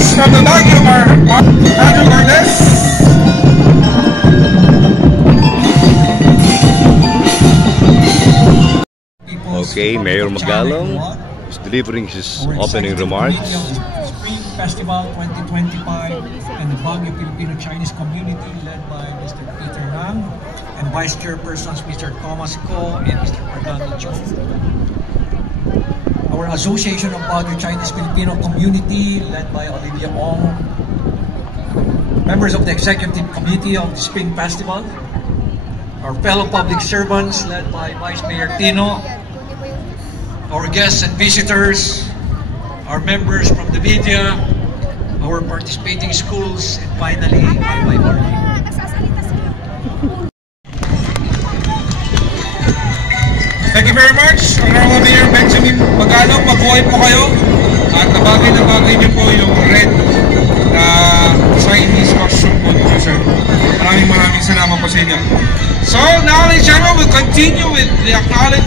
Next from the Baguio, Andrew Cortez. Okay, Mayor Magalong is delivering his opening remarks. Spring Festival 2025 and the Baguio Filipino-Chinese community led by Mr. Peter Nang and Vice Chairpersons Mr. Thomas Ko and Mr. Fernando Cho. Our Association of Baguio Chinese Filipino Community led by Olivia Ong. Members of the Executive Committee of the Spring Festival. Our fellow public servants led by Vice Mayor Tino. Our guests and visitors, our members from the media, our participating schools, and finally, my party. Thank you very much, Honorable Mayor Benjamin Magalong. Mabuhay po kayo at nabagay na bagay niyo po yung red na Chinese costume po niyo, sir. Maraming salamat po sa inyo. So, now, ladies and gentlemen, we'll continue with the acknowledgement.